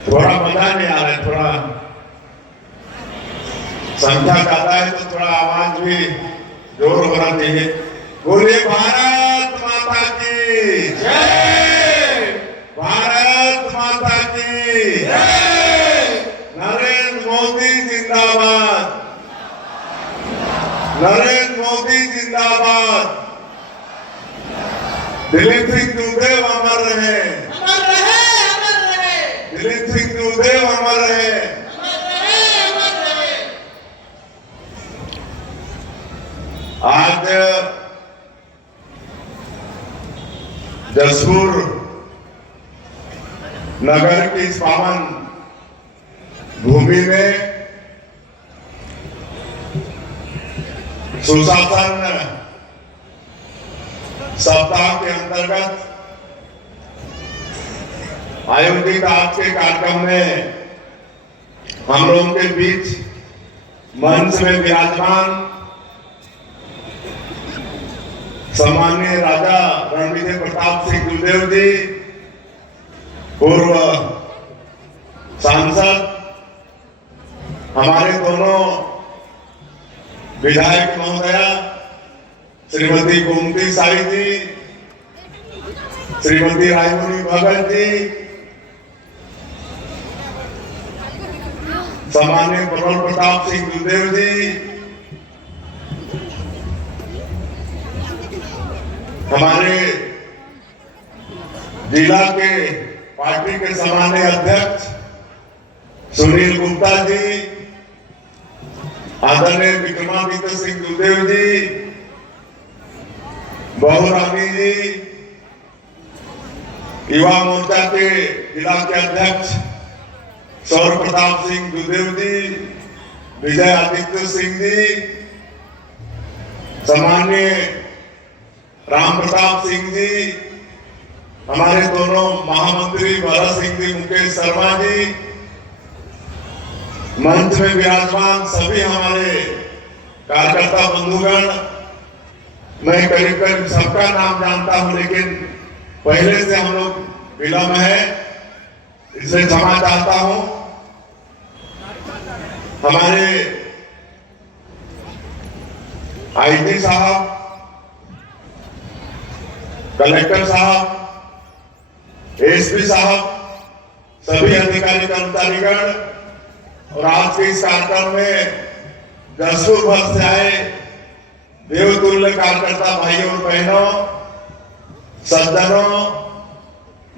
थोड़ा मजा नहीं आ रहा है, थोड़ा संख्या ज्यादा है तो थोड़ा आवाज भी जोर होना चाहिए। बोलिए भारत माता की जय, भारत माता की जय, नरेंद्र मोदी जिंदाबाद, नरेंद्र मोदी जिंदाबाद, दिलीप सिंह दुबे अमर रहे, अमर रहे, अमर रहे, दिलीप सिंह दुबे अमर रहे। अमर रहे, अमर रहे। आज जसपुर नगर की इस पावन भूमि में सुशासन सप्ताह के अंतर्गत आयोजित आज के कार्यक्रम में हम लोगों के बीच मंच में विराजमान सम्माननीय राजा रणविजय प्रताप सिंह दुदेव जी, पूर्व सांसद, हमारे दोनों विधायक महोदया श्रीमती गोमती साई जी, श्रीमती रायमुनी भगत जी, सम्माननीय प्रबल प्रताप सिंह दुदेव जी, हमारे जिला के पार्टी के सम्माननीय अध्यक्ष सुनील गुप्ता जी, आदरणीय विक्रमादित्य सिंह दुदेव जी, बहुरानी जी, युवा मोर्चा के जिला के अध्यक्ष सौर प्रताप सिंह दुदेव जी, विजय आदित्य सिंह जी, सम्माननीय राम प्रताप सिंह जी, हमारे दोनों महामंत्री भरत सिंह जी, मुकेश शर्मा जी, मंच में विराजमान सभी हमारे कार्यकर्ता बंधुगण, मैं करीब करीब सबका नाम जानता हूं, लेकिन पहले से हम लोग विलंब है, इसलिए क्षमा चाहता हूं। हमारे आईजी साहब, कलेक्टर साहब, एसपी साहब, सभी अधिकारी कर्मचारीगण और आज के इस कार्यक्रम में जसपुर भर से आए देवतुल्य कार्यकर्ता भाइयों और बहनों, सज्जनों,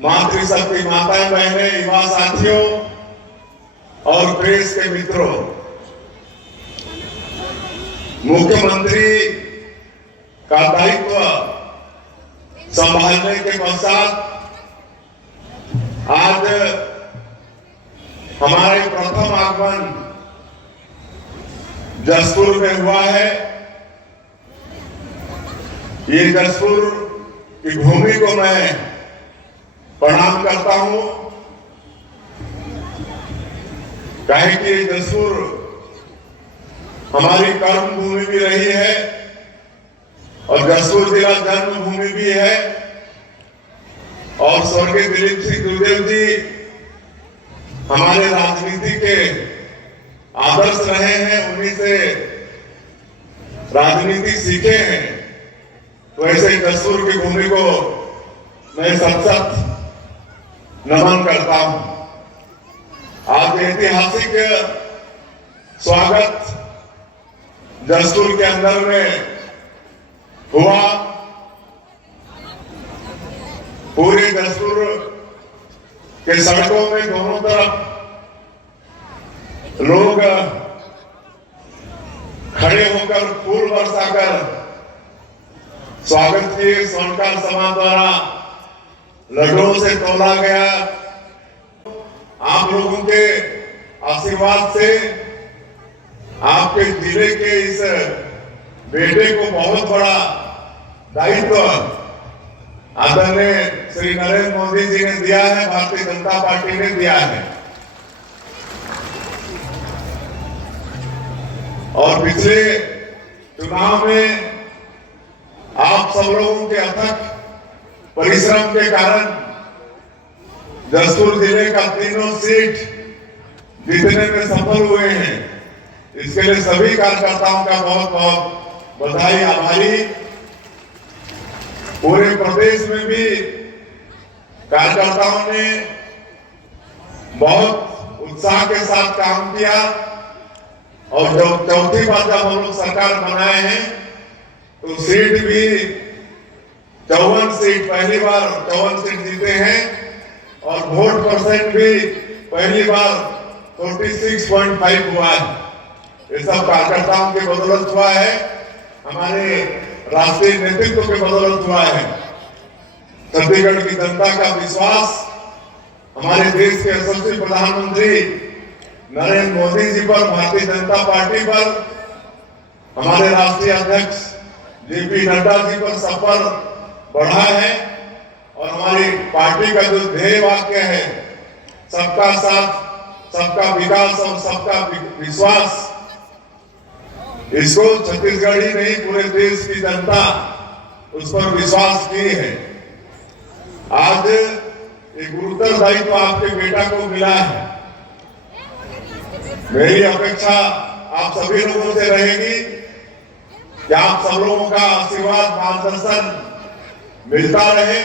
मातृशक्ति माताएं बहनें, युवा साथियों और प्रेस के मित्रों, मुख्यमंत्री का दायित्व संभालने के पश्चात आज हमारे प्रथम आगमन जसपुर में हुआ है। ये जसपुर की भूमि को मैं प्रणाम करता हूं, काहे कि जसपुर हमारी कर्म भूमि भी रही है और जसपुर जिला जन्मभूमि भी है। और स्वर्गीय दिलीप सिंह दुदेव जी हमारे राजनीति के आदर्श रहे हैं, उन्हीं से राजनीति सीखे हैं। तो ऐसे जसपुर की भूमि को मैं सत नमन करता हूं। आज ऐतिहासिक स्वागत जसपुर के अंदर में हुआ। पूरे जसपुर के सड़कों में दोनों तरफ लोग खड़े होकर फूल बरसाकर स्वागत किए। स्वर्णकार समाज द्वारा लड्डुओं से तोला गया। आप लोगों के आशीर्वाद से आपके जिले के इस बेटे को बहुत बड़ा दायित्व आदरणीय श्री नरेंद्र मोदी जी ने दिया है, भारतीय जनता पार्टी ने दिया है। और पिछले चुनाव में आप सब लोगों के अथक परिश्रम के कारण जसपुर जिले का तीनों सीट जीतने में सफल हुए हैं। इसके लिए सभी कार्यकर्ताओं का बहुत बहुत बधाई, आभारी। पूरे प्रदेश में भी कार्यकर्ताओं ने बहुत उत्साह के साथ काम किया और जब चौथी बार जब हम लोग सरकार बनाए हैं तो सीट भी 54 सीट, पहली बार 54 सीट जीते हैं और वोट परसेंट भी पहली बार 46.5 हुआ है। ये सब कार्यकर्ताओं की बदौलत हुआ है, हमारे राष्ट्रीय नेतृत्व के बदौलत हुआ है। छत्तीसगढ़ की जनता का विश्वास हमारे देश के यशस्वी प्रधानमंत्री नरेंद्र मोदी जी पर, भारतीय जनता पार्टी पर, हमारे राष्ट्रीय अध्यक्ष जेपी नड्डा जी पर, सब पर बढ़ा है। और हमारी पार्टी का जो ध्येय वाक्य है, सबका साथ, सबका विकास और सबका विश्वास, इसको छत्तीसगढ़ ही नहीं पूरे देश की जनता उस पर विश्वास की है। आज एक गुरुतर दायित्व आपके बेटा को मिला है। मेरी अपेक्षा आप सभी लोगों से रहेगी कि आप सब लोगों का आशीर्वाद, मार्गदर्शन मिलता रहे,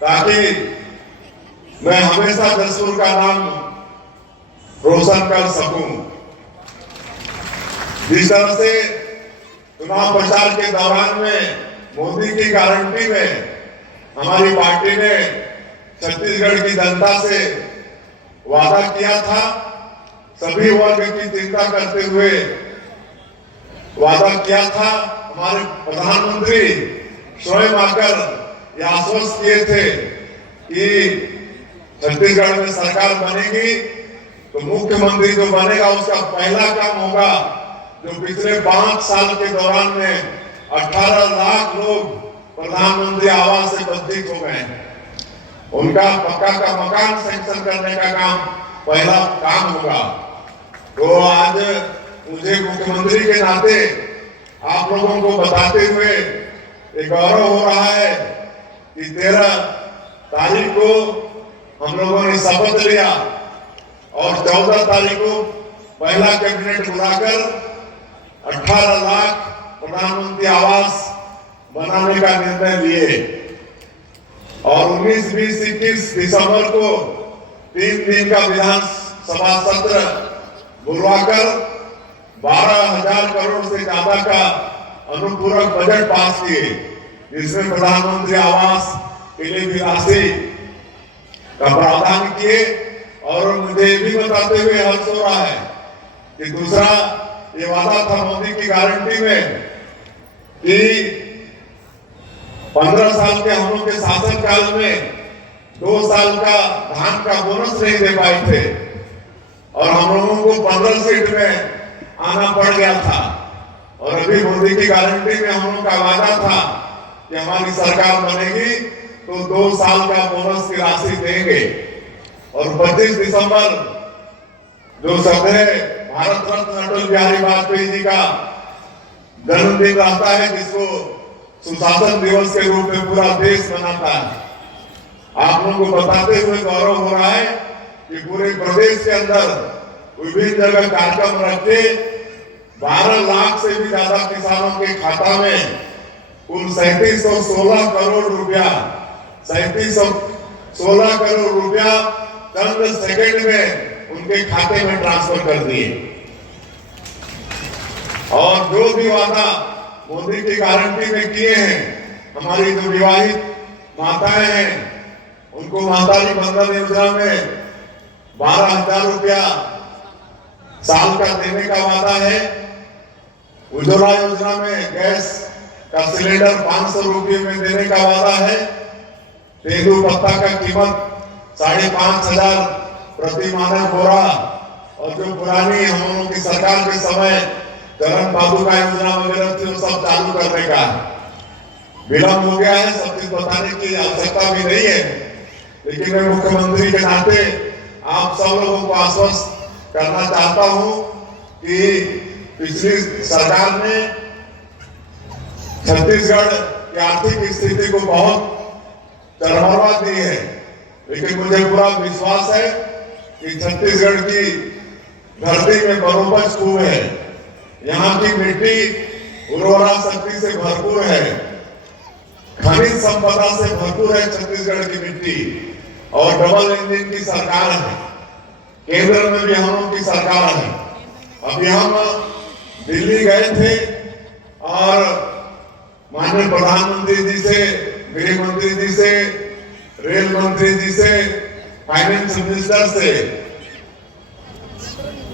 ताकि मैं हमेशा जसपुर का नाम रोशन कर सकूं। जिस तरह से चुनाव प्रचार के दौरान में मोदी की गारंटी में हमारी पार्टी ने छत्तीसगढ़ की जनता से वादा किया था, सभी वर्ग की चिंता करते हुए वादा किया था। हमारे प्रधानमंत्री स्वयं आकर ये आश्वस्त किए थे कि छत्तीसगढ़ में सरकार बनेगी तो मुख्यमंत्री जो बनेगा उसका पहला काम होगा जो पिछले 5 साल के दौरान में 18 लाख लोग प्रधानमंत्री आवास से वंचित हो गए, उनका पक्का का मकान सैंक्शन करने का काम पहला काम होगा। तो आज मुझे मुख्यमंत्री के नाते आप लोगों को बताते हुए एक गौरव हो रहा है कि 13 तारीख को हम लोगों ने शपथ लिया और 14 तारीख को पहला कैबिनेट बुलाकर 18 लाख प्रधानमंत्री आवास बनाने का निर्णय लिए और 19, 20, 21 दिसंबर को 3 दिन का विधानसभा सत्र बुलवाकर 12,000 करोड़ से ज्यादा का अनुपूरक बजट पास किए, जिसमें प्रधानमंत्री आवास के लिए भी राशि का प्रावधान किए। और मुझे भी बताते हुए हर्ष हो रहा है कि दूसरा ये वादा था मोदी की गारंटी में कि 15 साल के हम लोग के शासन काल में 2 साल का धान का बोनस नहीं दे पाए थे और हम लोगों को 15 सीट में आना पड़ गया था। और अभी मोदी की गारंटी में हम लोग का वादा था कि हमारी सरकार बनेगी तो 2 साल का बोनस की राशि देंगे। और 25 दिसंबर जो श्रद्धेय भारत रत्न अटल बिहारी वाजपेयी जी का जन्मदिन रहता है, जिसको सुशासन दिवस के रूप में पूरा देश मनाता है। आप लोगों को बताते हुए गौरव हो रहा है कि पूरे प्रदेश के अंदर विभिन्न जगह कार्यक्रम रख के 12 लाख से भी ज्यादा किसानों के खाता में कुल 3716 करोड़ रुपया 3716 करोड़ रुपया चंद सेकंड में उनके खाते में ट्रांसफर कर दिए। और जो भी वादा मोदी की गारंटी में किए हैं, हमारी जो विवाहित माताएं हैं उनको माताजी बंधन योजना में 12,000 रुपया साल का देने का वादा है। उज्ज्वला योजना में गैस का सिलेंडर 500 रुपये में देने का वादा है। तेंदू पत्ता का कीमत 5,500 प्रति मानक बोरा और जो पुरानी हम लोगों की सरकार के समय चरण बाबू का योजना वगैरह थी वो सब चालू करने का विलंब हो गया है। सब चीज बताने की आवश्यकता भी नहीं है, लेकिन मैं मुख्यमंत्री के नाते आप सब लोगों को आश्वस्त करना चाहता हूं कि पिछली सरकार ने छत्तीसगढ़ की आर्थिक स्थिति को बहुत चरमरा दी है। लेकिन मुझे पूरा विश्वास है कि छत्तीसगढ़ की धरती में बरोबर खूब है। यहाँ की मिट्टी उर्वरा शक्ति से भरपूर है, खनिज संपदा से भरपूर है छत्तीसगढ़ की मिट्टी। और डबल इंजन की सरकार है, केंद्र में भी हम लोग की सरकार है। अभी हम दिल्ली गए थे और माननीय प्रधानमंत्री जी से, गृह मंत्री जी से, रेल मंत्री जी से, फाइनेंस मिनिस्टर से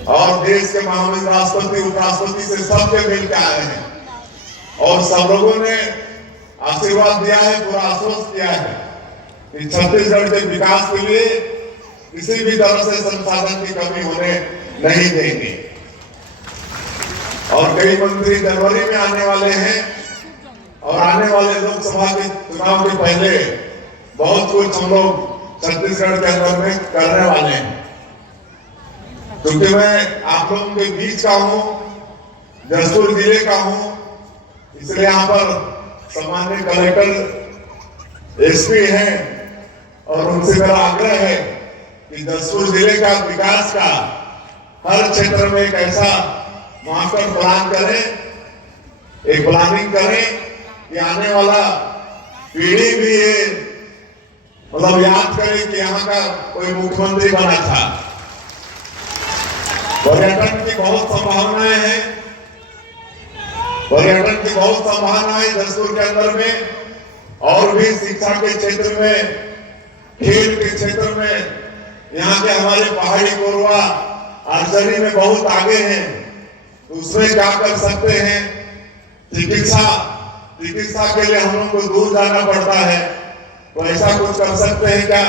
और देश के महामहिम राष्ट्रपति, उपराष्ट्रपति से सबके मिल के आए हैं और सब लोगों ने आशीर्वाद दिया है, पूरा आश्वस्त किया है कि छत्तीसगढ़ के विकास के लिए किसी भी तरह से संसाधन की कमी होने नहीं देंगे। और कई मंत्री जनवरी में आने वाले हैं और आने वाले लोकसभा के चुनाव के पहले बहुत कुछ हम लोग छत्तीसगढ़ के अंदर में करने वाले हैं। क्योंकि मैं आप लोगों के बीच का हूँ, जसपुर जिले का हूँ, इसलिए यहाँ पर सामान्य कलेक्टर एसपी हैं और उनसे मेरा आग्रह है कि जसपुर जिले का विकास का हर क्षेत्र में एक ऐसा मास्टर प्लान करें, एक प्लानिंग करें कि आने वाला पीढ़ी भी ये मतलब याद करे कि यहाँ का कोई मुख्यमंत्री बना था। पर्यटन की बहुत संभावनाएं हैं, पर्यटन की बहुत संभावनाएं जसपुर के अंदर में, और भी शिक्षा के क्षेत्र में, खेल के क्षेत्र में यहाँ के हमारे पहाड़ी कोरवा आर्चरी में बहुत आगे हैं। तो उसमें क्या कर सकते हैं? चिकित्सा के लिए हम लोग को दूर जाना पड़ता है, तो ऐसा कुछ कर सकते हैं क्या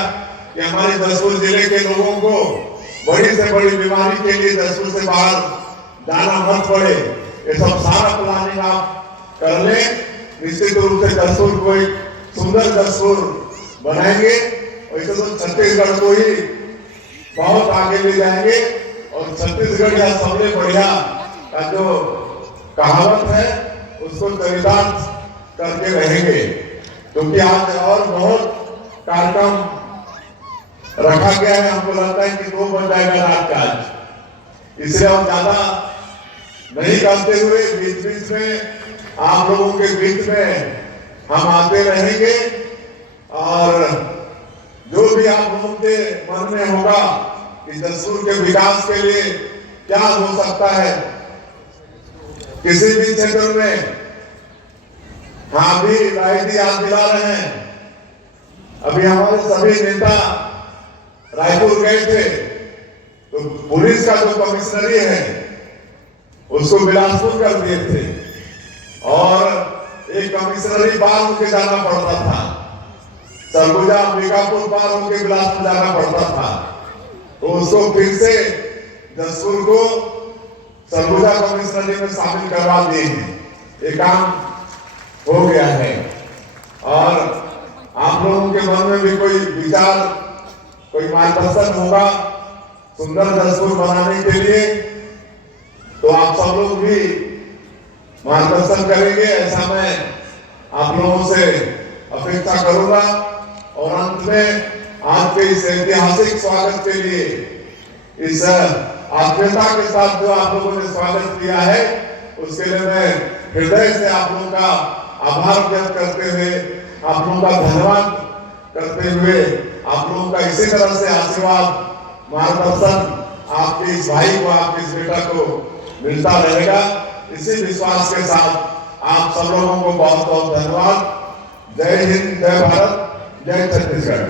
कि हमारे जसपुर जिले के लोगों को बड़ी से बड़ी बीमारी के लिए जसपुर से बाहर जाना मत पड़े। ये सब सारा प्लानिंग आप कर ले, निश्चित रूप से जसपुर को एक सुंदर जसपुर बनाएंगे। वैसे तो छत्तीसगढ़ को ही बहुत आगे ले जाएंगे और छत्तीसगढ़ या सबसे बढ़िया का जो कहावत है उसको चरितार्थ करके रहेंगे। क्योंकि आज और बहुत कार्यक्रम रखा गया है, हमको लगता है कि 2 बज जाएगा रात का आज, इसलिए हम ज्यादा नहीं करते हुए बीच बीच में आप लोगों के बीच में हम आते रहेंगे और जो भी आप लोगों के मन में होगा कि जसपुर के विकास के लिए क्या हो सकता है किसी भी क्षेत्र में, हाँ भी राय याद दिला रहे हैं। अभी हमारे सभी नेता रायपुर गए थे तो पुलिस का जो कमिश्नरी है उसको बिलासपुर कर दिए थे और एक कमिश्नरी पार होके जाना पड़ता था, सरगुजा अंबिकापुर पार होके बिलासपुर जाना पड़ता था। तो उसको फिर से जसपुर को सरगुजा कमिश्नरी में शामिल करवा दिए हैं। ये काम हो गया है और आप लोगों के मन में भी कोई विचार, कोई मार्गदर्शन होगा सुंदर जसपुर बनाने के लिए, तो आप सब लोग भी मार्गदर्शन करेंगे, ऐसा मैं आप लोगों से अपेक्षा करूंगा। और अंत में आज के इस ऐतिहासिक स्वागत के लिए, इस आत्मीयता के साथ जो आप लोगों ने स्वागत किया है, उसके लिए मैं हृदय से आप लोगों का आभार व्यक्त करते हुए, आप लोगों का धन्यवाद करते हुए, आप लोगों का इसी तरह से आशीर्वाद, मार्गदर्शन आपके इस भाई को, आपके इस बेटा को मिलता रहेगा, इसी विश्वास के साथ आप सब लोगों को बहुत बहुत धन्यवाद। जय हिंद, जय भारत, जय छत्तीसगढ़।